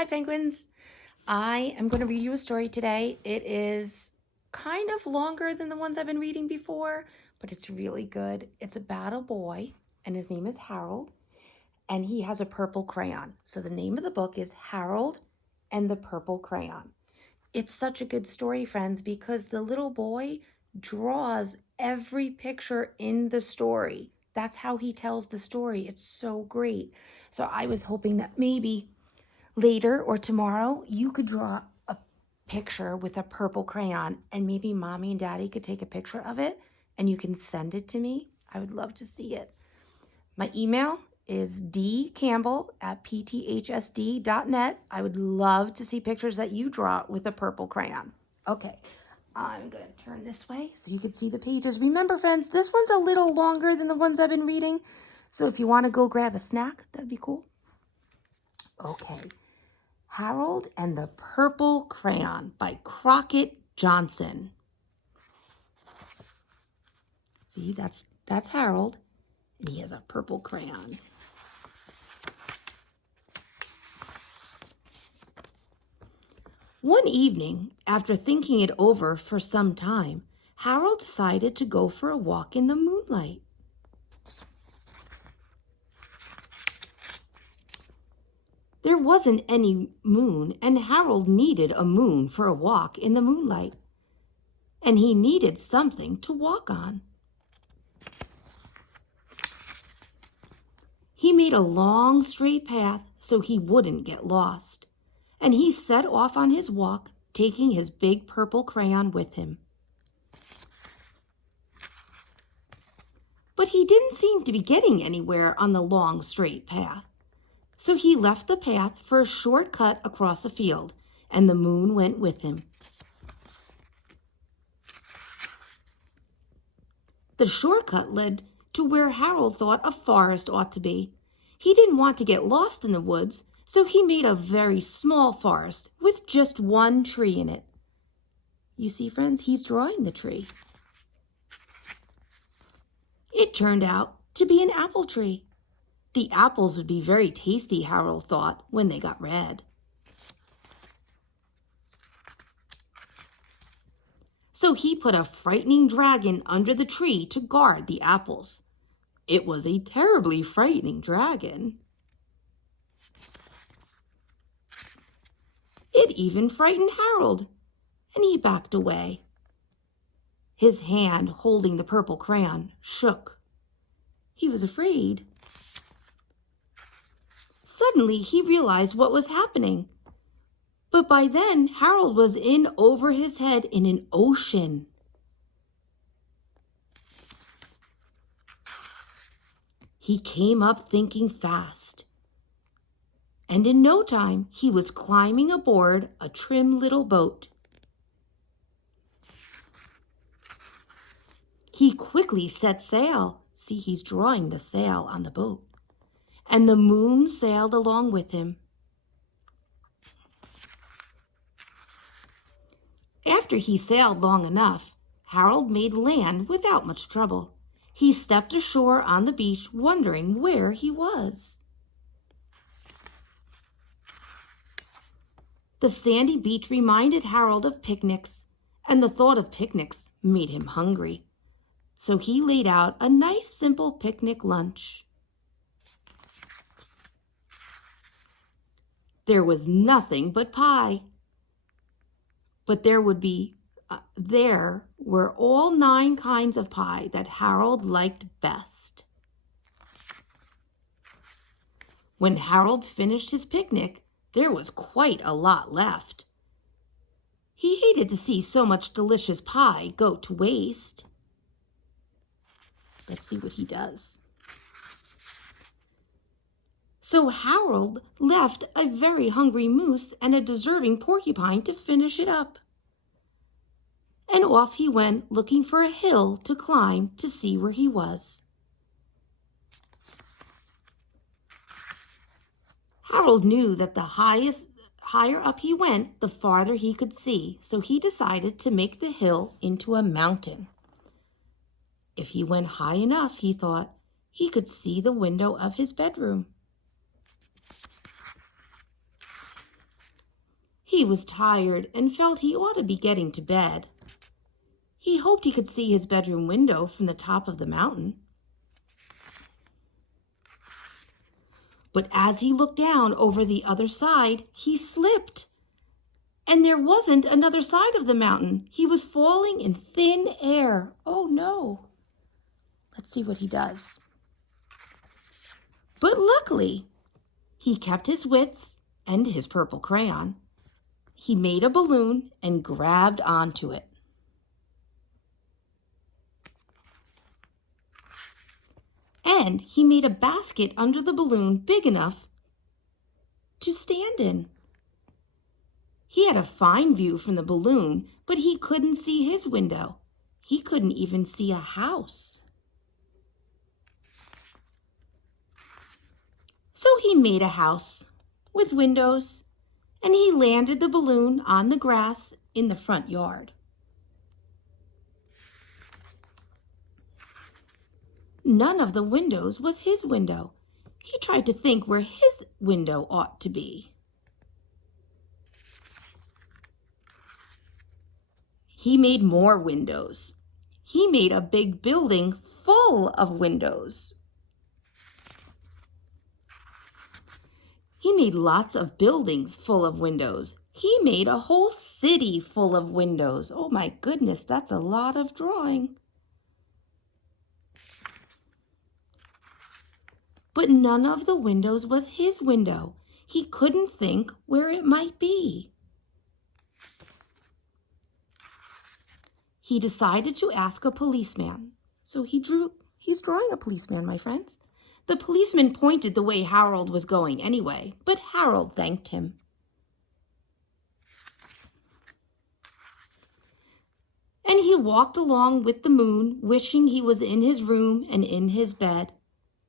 Hi, penguins. I am going to read you a story today. It is kind of longer than the ones I've been reading before, but it's really good. It's about a boy, and his name is Harold, and he has a purple crayon. So the name of the book is Harold and the Purple Crayon. It's such a good story, friends, because the little boy draws every picture in the story. That's how he tells the story. It's so great. So I was hoping that maybe later or tomorrow, you could draw a picture with a purple crayon and maybe mommy and daddy could take a picture of it and you can send it to me. I would love to see it. My email is dcampbell@pthsd.net. I would love to see pictures that you draw with a purple crayon. Okay, I'm going to turn this way so you can see the pages. Remember, friends, this one's a little longer than the ones I've been reading. So if you want to go grab a snack, that'd be cool. Okay. Harold and the Purple Crayon by Crockett Johnson. See, that's Harold, and he has a purple crayon. One evening, after thinking it over for some time, Harold decided to go for a walk in the moonlight. There wasn't any moon, and Harold needed a moon for a walk in the moonlight. And he needed something to walk on. He made a long, straight path so he wouldn't get lost. And he set off on his walk, taking his big purple crayon with him. But he didn't seem to be getting anywhere on the long, straight path. So he left the path for a short cut across a field, and the moon went with him. The shortcut led to where Harold thought a forest ought to be. He didn't want to get lost in the woods, so he made a very small forest with just one tree in it. You see, friends, he's drawing the tree. It turned out to be an apple tree. The apples would be very tasty, Harold thought, when they got red. So he put a frightening dragon under the tree to guard the apples. It was a terribly frightening dragon. It even frightened Harold, and he backed away. His hand holding the purple crayon shook. He was afraid. Suddenly, he realized what was happening. But by then, Harold was in over his head in an ocean. He came up thinking fast. And in no time, he was climbing aboard a trim little boat. He quickly set sail. See, he's drawing the sail on the boat. And the moon sailed along with him. After he sailed long enough, Harold made land without much trouble. He stepped ashore on the beach, wondering where he was. The sandy beach reminded Harold of picnics, and the thought of picnics made him hungry. So he laid out a nice, simple picnic lunch. There was nothing but pie. But there were all 9 kinds of pie that Harold liked best. When Harold finished his picnic, there was quite a lot left. He hated to see so much delicious pie go to waste. Let's see what he does. So Harold left a very hungry moose and a deserving porcupine to finish it up. And off he went, looking for a hill to climb to see where he was. Harold knew that the higher up he went, the farther he could see, so he decided to make the hill into a mountain. If he went high enough, he thought, he could see the window of his bedroom. He was tired and felt he ought to be getting to bed. He hoped he could see his bedroom window from the top of the mountain. But as he looked down over the other side, he slipped. And there wasn't another side of the mountain. He was falling in thin air. Oh no. Let's see what he does. But luckily, he kept his wits and his purple crayon. He made a balloon and grabbed onto it. And he made a basket under the balloon big enough to stand in. He had a fine view from the balloon, but he couldn't see his window. He couldn't even see a house. So he made a house with windows, and he landed the balloon on the grass in the front yard. None of the windows was his window. He tried to think where his window ought to be. He made more windows. He made a big building full of windows. He made lots of buildings full of windows. He made a whole city full of windows. Oh my goodness, that's a lot of drawing. But none of the windows was his window. He couldn't think where it might be. He decided to ask a policeman. So he's drawing a policeman, my friends. The policeman pointed the way Harold was going anyway, but Harold thanked him. And he walked along with the moon, wishing he was in his room and in his bed.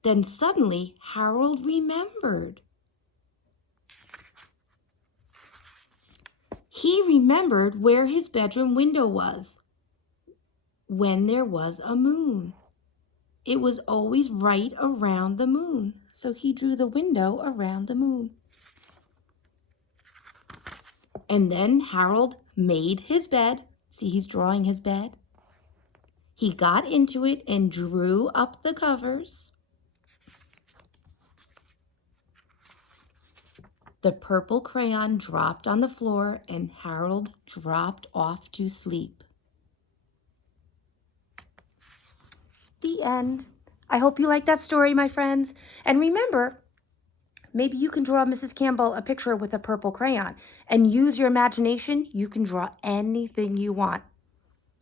Then suddenly Harold remembered. He remembered where his bedroom window was when there was a moon. It was always right around the moon, so he drew the window around the moon. And then Harold made his bed. See, he's drawing his bed. He got into it and drew up the covers. The purple crayon dropped on the floor and Harold dropped off to sleep. The end. I hope you like that story, my friends. And remember, maybe you can draw Mrs. Campbell a picture with a purple crayon and use your imagination. You can draw anything you want.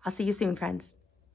I'll see you soon, friends.